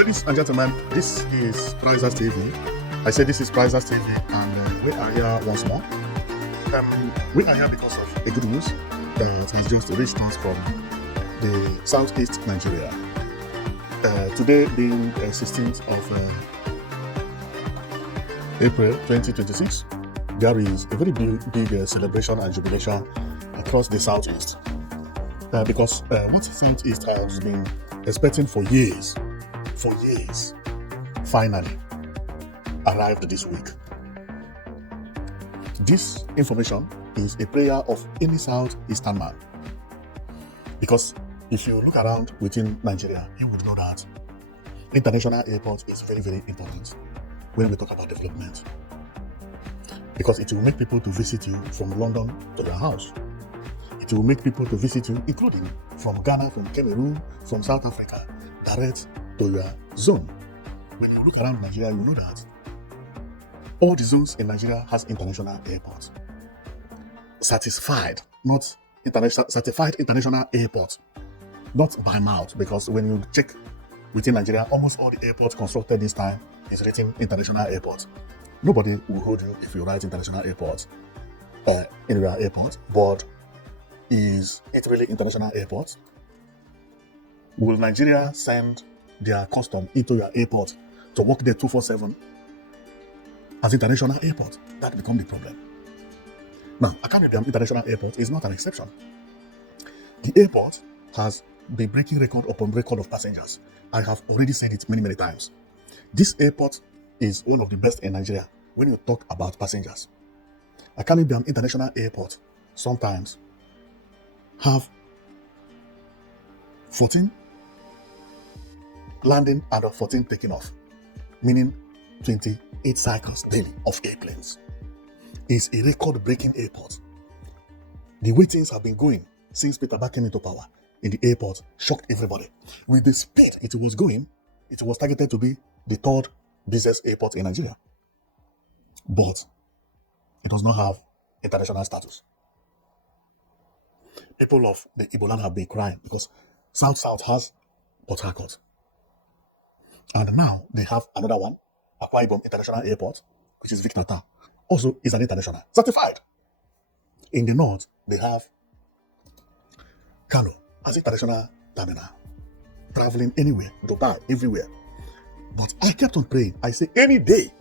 Ladies and gentlemen, this is Prizers TV. I say this is Prizers TV, and we are here once more. We are here because of a good news that has just reached us from the southeast Nigeria. Today being 16th of April 2026, there is a very big celebration and jubilation across the southeast. Because what southeast has been expecting for years, finally arrived this week. This information is a prayer of any southeastern man. Because if you look around within Nigeria, you would know that international airport is very, very important when we talk about development. Because it will make people to visit you from London to your house. It will make people to visit you, including from Ghana, from Cameroon, from South Africa, direct to your zone. When you look around Nigeria, you know that all the zones in Nigeria has international airports. Certified international airports. Not by mouth, because when you check within Nigeria, almost all the airports constructed this time is written international airport. Nobody will hold you if you write international airport in your airport, but is it really international airport? Will Nigeria send their custom into your airport to work there 247 as international airport? That becomes the problem. Now, Akanu Ibiam International Airport is not an exception. The airport has been breaking record upon record of passengers. I have already said it many times. This airport is one of the best in Nigeria when you talk about passengers. Akanu Ibiam International Airport sometimes have 14 landing and 14 taking off, meaning 28 cycles daily of airplanes. It's a record-breaking airport. The way things have been going since Peter Back came into power in the airport shocked everybody. With the speed it was going, it was targeted to be the third busiest airport in Nigeria. But it does not have international status. People of the Igbo land have been crying because South has Port Harcourt. And now they have another one, Akanu Ibiam International Airport, which is Victor Town. Also is an international, certified. In the north, they have Kano as international terminal, traveling anywhere, Dubai, everywhere. But I kept on praying. I say, any day,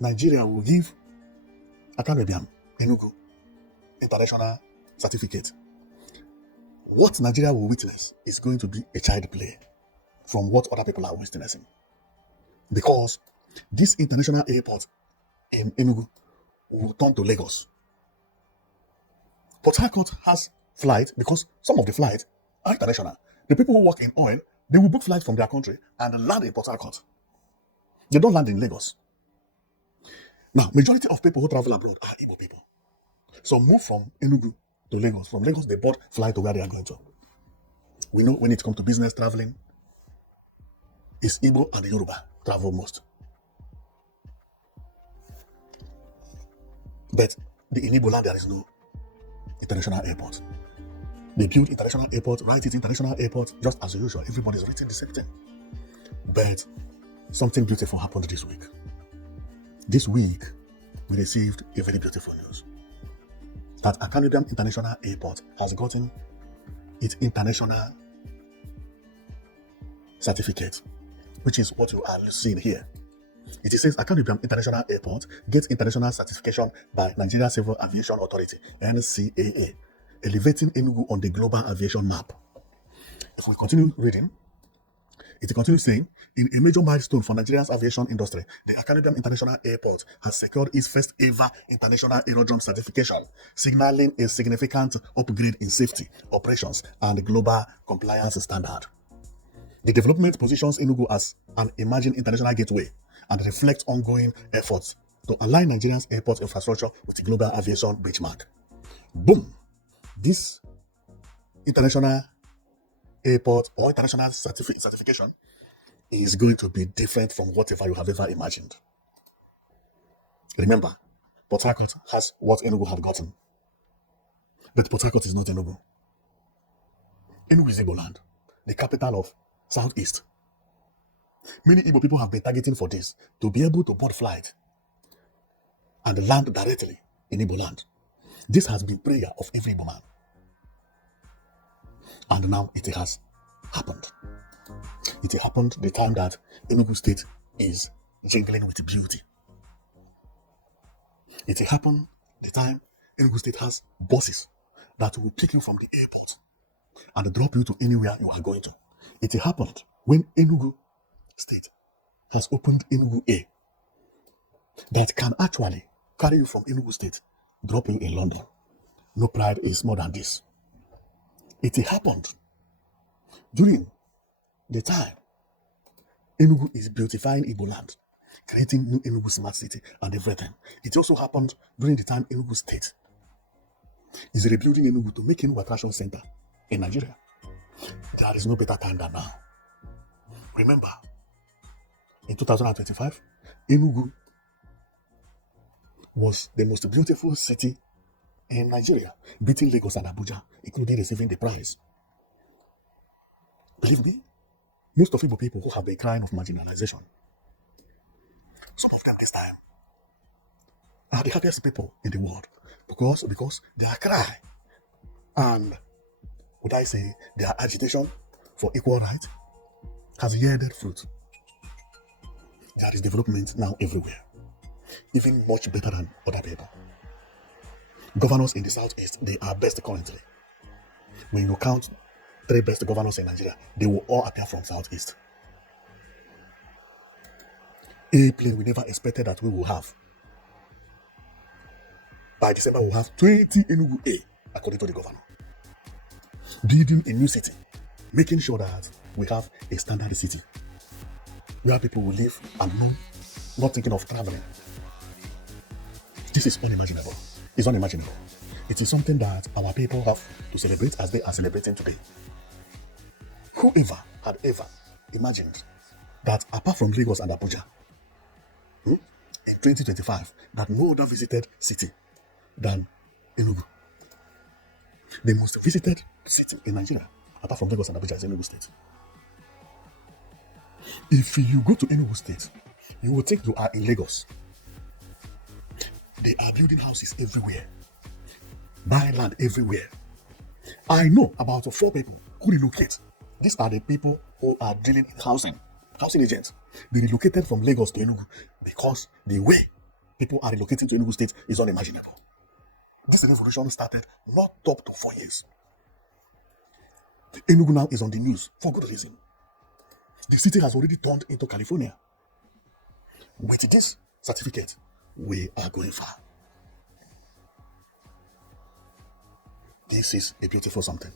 Nigeria will give Akanu Ibiam Enugu International certificate. What Nigeria will witness is going to be a child play from what other people are witnessing. Because this international airport in Enugu will turn to Lagos. Port Harcourt has flight because some of the flights are international. The people who work in oil, they will book flights from their country and land in Port Harcourt. They don't land in Lagos. Now, majority of people who travel abroad are Igbo people. So move from Enugu to Lagos. From Lagos, they board fly to where they are going to. We know when it comes to business traveling, it's Igbo and Yoruba travel most. But in Igbo land, there is no international airport. They build international airport, write it international airport, just as usual. Everybody's writing the same thing. But something beautiful happened this week. This week, we received a very beautiful news. That Akanu Ibiam International Airport has gotten its international certificate, which is what you are seeing here. It says Akanu Ibiam International Airport gets international certification by Nigeria Civil Aviation Authority, NCAA, elevating Enugu on the global aviation map. If we continue reading, it continues saying, in a major milestone for Nigeria's aviation industry, the Akanu Ibiam International Airport has secured its first ever international aerodrome certification, signaling a significant upgrade in safety, operations, and global compliance standard. The development positions Enugu as an emerging international gateway and reflects ongoing efforts to align Nigeria's airport infrastructure with global aviation benchmark. Boom! This international airport or international certification is going to be different from whatever you have ever imagined. Remember, Port Harcourt has what Enugu had gotten. But Port Harcourt is not Enugu. Enugu is Igbo land, the capital of Southeast. Many Igbo people have been targeting for this, to be able to board flight and land directly in Igbo land. This has been prayer of every Igbo man. And now it has happened. It happened the time that Enugu State is jingling with beauty. It happened the time Enugu State has buses that will pick you from the airport and drop you to anywhere you are going to. It happened when Enugu State has opened Enugu Air that can actually carry you from Enugu State, drop you in London. No pride is more than this. It happened during the time Enugu is beautifying Igbo land, creating new Enugu smart city and everything. It also happened during the time Enugu State is rebuilding Enugu to make Enugu attraction center in Nigeria. There is no better time than now. Remember, in 2025, Enugu was the most beautiful city in Nigeria, beating Lagos and Abuja, including receiving the prize. Believe me, most of Igbo people who have been crying of marginalization, some of them this time are the happiest people in the world because their cry and, would I say, their agitation for equal rights has yielded fruit. There is development now everywhere, even much better than other people. Governors in the southeast, they are best currently. When you count 3 best governors in Nigeria, they will all appear from southeast. A plane we never expected that we will have. By December, we'll have 20 Enugu A, according to the governor. Building a new city, making sure that we have a standard city where people will live and move, not thinking of traveling. This is unimaginable. It's unimaginable. It is something that our people have to celebrate as they are celebrating today. Whoever had ever imagined that apart from Lagos and Abuja, in 2025, that no other visited city than Enugu. The most visited city in Nigeria, apart from Lagos and Abuja, is Enugu State. If you go to Enugu State, you will think you are in Lagos. They are building houses everywhere, buying land everywhere. I know about 4 people who relocate. These are the people who are dealing in housing agents. They relocated from Lagos to Enugu because the way people are relocating to Enugu State is unimaginable. This revolution started not up to 4 years. Enugu now is on the news for good reason. The city has already turned into California. With this certificate, we are going far. This is a beautiful something.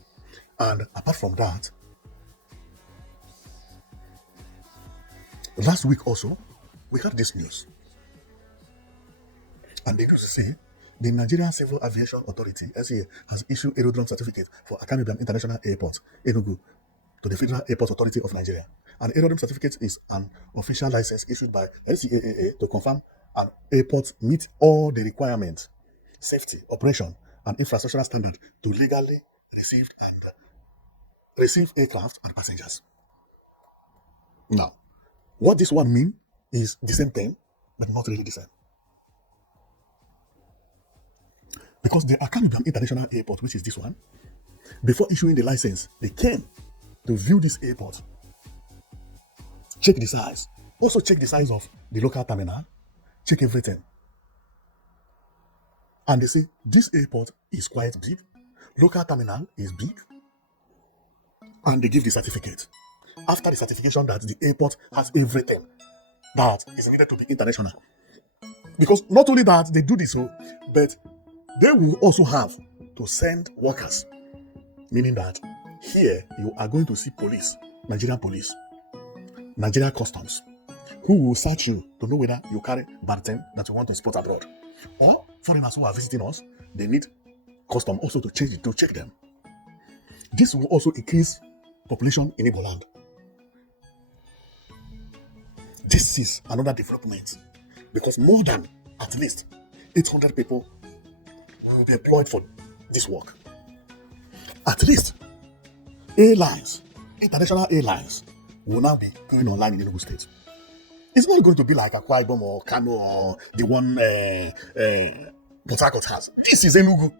And apart from that, last week also, we had this news. And they just say, the Nigerian Civil Aviation Authority, SAA, has issued aerodrome certificate for Akanu Ibiam International Airport, Enugu, to the Federal Airport Authority of Nigeria. An aerodrome certificate is an official license issued by SCAA to confirm an airport meet all the requirements, safety, operation, and infrastructural standard to legally receive aircraft and passengers. Now, what this one means is the same thing, but not really the same. Because the Akanu Ibiam International Airport, which is this one, before issuing the license, they came to view this airport, check the size, also check the size of the local terminal, check everything. And they say, this airport is quite big, local terminal is big, and they give the certificate. After the certification that the airport has everything that is needed to be international. Because not only that, they do this, but they will also have to send workers, meaning that here you are going to see police, Nigerian police, Nigerian customs, who will search you to know whether you carry bad thing that you want to export abroad. Or foreigners who are visiting us, they need custom also to check them. This will also increase population in Igbo land. This is another development because more than at least 800 people will be employed for this work. At least airlines, international airlines, will now be going online in Enugu State. It's not going to be like Akwa Ibom or Kano or the one Port Harcourt has. This is Enugu.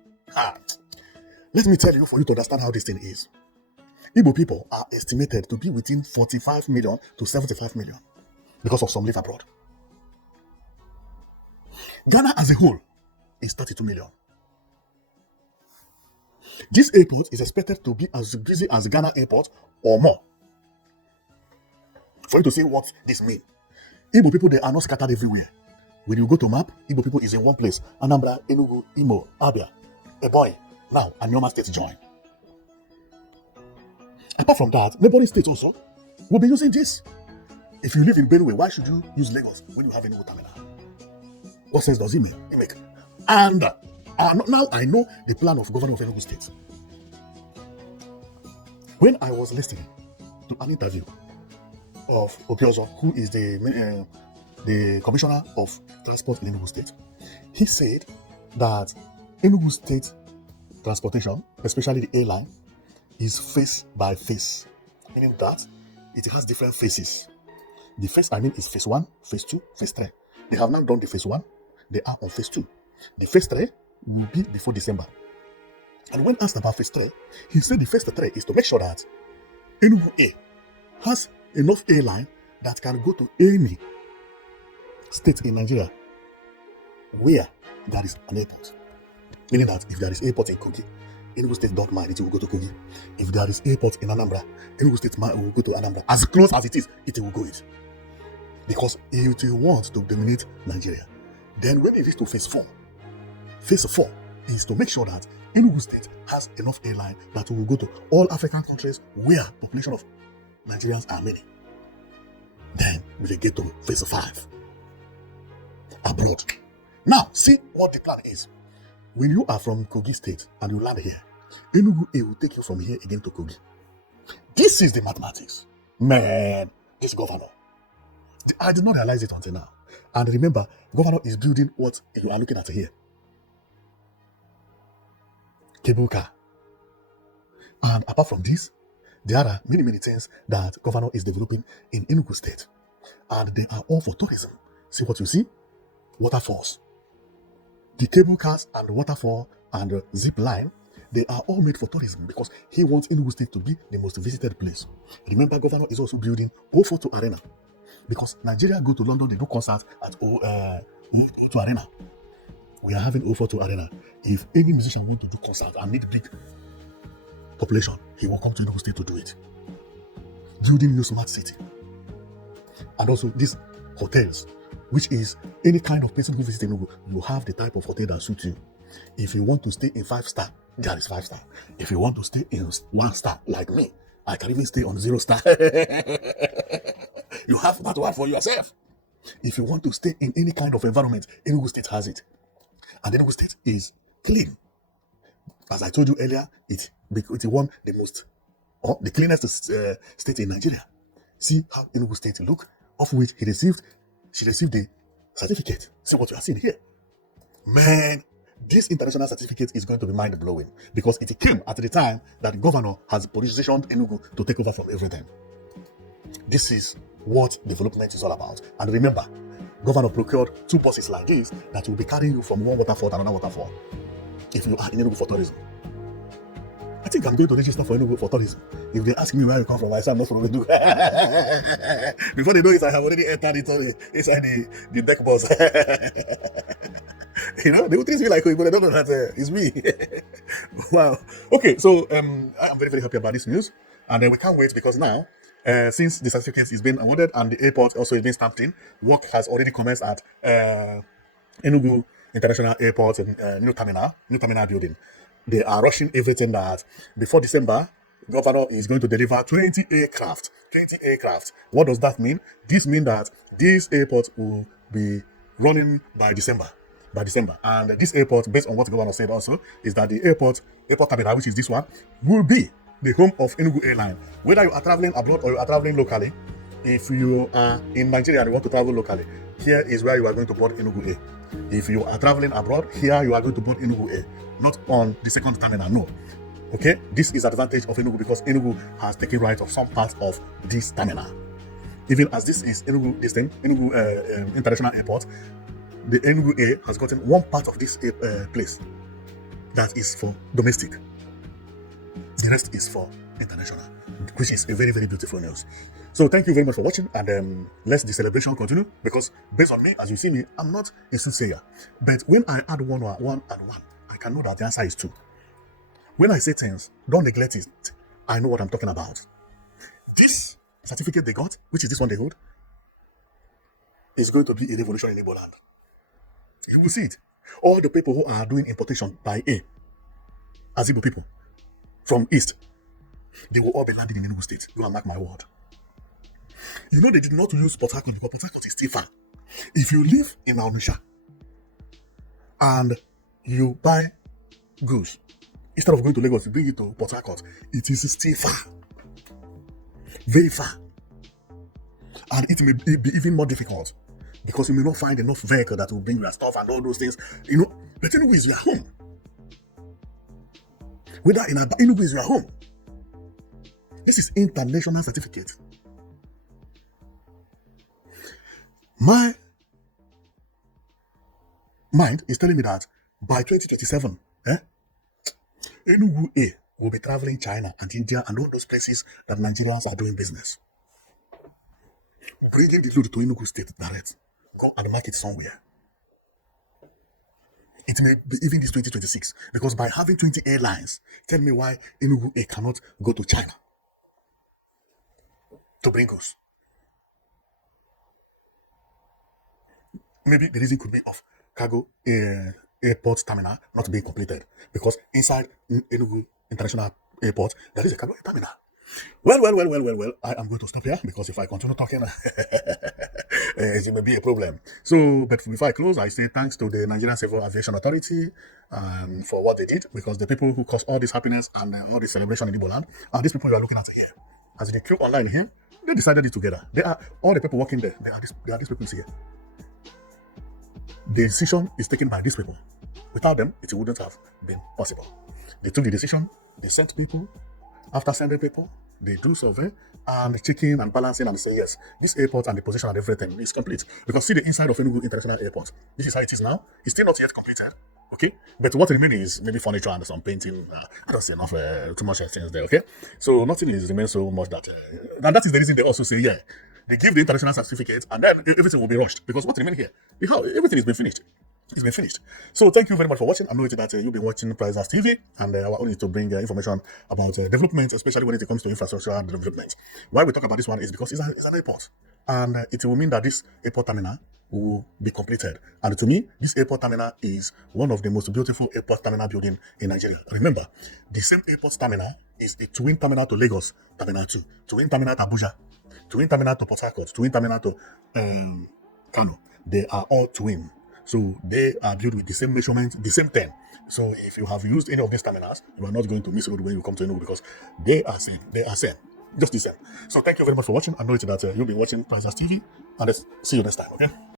Let me tell you, for you to understand how this thing is. Igbo people are estimated to be within 45 million to 75 million because of some live abroad. Ghana as a whole is 32 million. This airport is expected to be as busy as Ghana airport or more. For you to see what this means, Igbo people, they are not scattered everywhere. When you go to map, Igbo people is in one place. Anambra, Enugu, Imo, Abia, Ebonyi, now Anyoma State join. Apart from that, neighboring states also will be using this. If you live in Benue, why should you use Lagos when you have Enugu terminal? What sense does it make? And now I know the plan of governor of Enugu State. When I was listening to an interview of Opiozo, who is the commissioner of transport in Enugu State, he said that Enugu State transportation, especially the airline, is phase by phase, meaning that it has different phases. The phase I mean is phase 1, phase 2, phase 3. They have now done the phase 1, they are on phase 2. The phase 3 will be before December. And when asked about phase 3, he said the phase 3 is to make sure that Enugu A has enough airline that can go to any state in Nigeria where there is an airport. Meaning that if there is airport in Kogi, Enugu State don't mind, it will go to Kogi. If there is airport in Anambra, Enugu State will go to Anambra. As close as it is, it will go it. Because it will want to dominate Nigeria. Then when it is to phase 4 is to make sure that Enugu State has enough airline that will go to all African countries where population of Nigerians are many. Then we will get to phase 5, abroad. Now, see what the plan is. When you are from Kogi State and you land here, Enugu A will take you from here again to Kogi. This is the mathematics. Man, this governor. I did not realize it until now. And remember, governor is building what you are looking at here. Cable car. And apart from this, there are many, many things that governor is developing in Enugu State. And they are all for tourism. See what you see? Waterfalls. The cable cars and the waterfall and the zip line, they are all made for tourism because he wants Enugu State to be the most visited place. Remember, governor is also building O42 Arena because Nigeria go to London, they do concerts at O42 Arena. We are having O42 Arena. If any musician want to do concert and need big population, he will come to Enugu State to do it. Building new smart city. And also these hotels, which is any kind of person who visits Enugu, you have the type of hotel that suits you. If you want to stay in 5-star, there is 5-star. If you want to stay in 1-star, like me, I can even stay on 0-star. You have that one for yourself. If you want to stay in any kind of environment, Enugu State has it. And Enugu State is clean. As I told you earlier, it won the most, or the cleanest state in Nigeria. See how Enugu State look, of which she received the certificate. See what you are seeing here. Man, this international certificate is going to be mind-blowing because it came at the time that the governor has positioned Enugu to take over from everything. This is what development is all about. And remember, governor procured 2 buses like this that will be carrying you from one waterfall to another waterfall if you are in Enugu for tourism. I think I'm going to register for Enugu for tourism. If they ask me where you come from, I say I'm not from Enugu. Before they know it, I have already entered inside the deck bus. You know, they will treat me like, but they don't know that it's me. Wow. Okay, so I'm very, very happy about this news. And we can't wait because now, since the certificate is being awarded and the airport also is being stamped in, work has already commenced at Enugu International Airport and new terminal building. They are rushing everything that before December, governor is going to deliver 20 aircraft. 20 aircraft. What does that mean? This means that this airport will be running by December. And this airport, based on what the governor said also, is that the airport terminal, which is this one, will be the home of Enugu Airline. Whether you are traveling abroad or you are traveling locally, if you are in Nigeria and you want to travel locally, here is where you are going to board Enugu A. If you are traveling abroad, here you are going to board Enugu A. Not on the second terminal, no. Okay? This is the advantage of Enugu because Enugu has taken right of some parts of this terminal. Even as this is Enugu International Airport, the Enugu A has gotten one part of this place that is for domestic. The rest is for international, which is a very, very beautiful news. So thank you very much for watching, and let's the celebration continue, because based on me, as you see me, I'm not a soothsayer. But when I add one and one, I can know that the answer is 2. When I say things, don't neglect it. I know what I'm talking about. This certificate they got, which is this one they hold, is going to be a revolution in Igbo land. You will see it. All the people who are doing importation by air, as Igbo people, from East, they will all be landing in Enugu State. You will mark my word. You know they did not use Port Harcourt because Port Harcourt is still far. If you live in Onitsha and you buy goods, instead of going to Lagos, you bring it to Port Harcourt, it is still far. Very far. And it may be even more difficult because you may not find enough vehicle that will bring your stuff and all those things. You know, but Enugu is your home. Whether in Enugu is your home. This is international certificate. My mind is telling me that by 2027, Enugu A will be traveling China and India and all those places that Nigerians are doing business. Bringing the load to Enugu State direct. Go and market somewhere. It may be even this 2026, because by having 20 airlines, tell me why Enugu A cannot go to China to bring us. Maybe the reason could be of cargo airport terminal not being completed, because inside Enugu International Airport there is a cargo terminal. Well, I am going to stop here, because if I continue talking, it may be a problem. So, but before I close, I say thanks to the Nigerian Civil Aviation Authority for what they did, because the people who caused all this happiness and all this celebration in Igbo land are these people you are looking at here. As they queue online here, they decided it together. They are all the people working there. They are these people here. The decision is taken by these people. Without them, it wouldn't have been possible. They took the decision, they sent people. After sending people, they do survey and checking and balancing and say, yes, this airport and the position and everything is complete. Because see the inside of Enugu International Airport. This is how it is now. It's still not yet completed. Okay? But what remains is maybe furniture and some painting. I don't see enough, too much things there. Okay? So nothing is remains so much that... and that is the reason they also say, yeah, they give the international certificate and then everything will be rushed. Because what remains here, everything has been finished. It's been finished. So thank you very much for watching. I'm noting that you'll be watching Prizes TV, and our aim is to bring information about development, especially when it comes to infrastructure development. Why we talk about this one is because it's an airport, and it will mean that this airport terminal will be completed. And to me, this airport terminal is one of the most beautiful airport terminal building in Nigeria. Remember, the same airport terminal is a twin terminal to Lagos Terminal 2, twin terminal to Abuja, twin terminal to Port Harcourt, twin terminal to Kano. They are all twin. So they are built with the same measurement, the same thing. So if you have used any of these terminals, you are not going to miss road when you come to Enugu, because they are same. They are same. Just the same. So thank you very much for watching. I'm noting that you'll be watching Prizes TV, and let's see you next time, okay?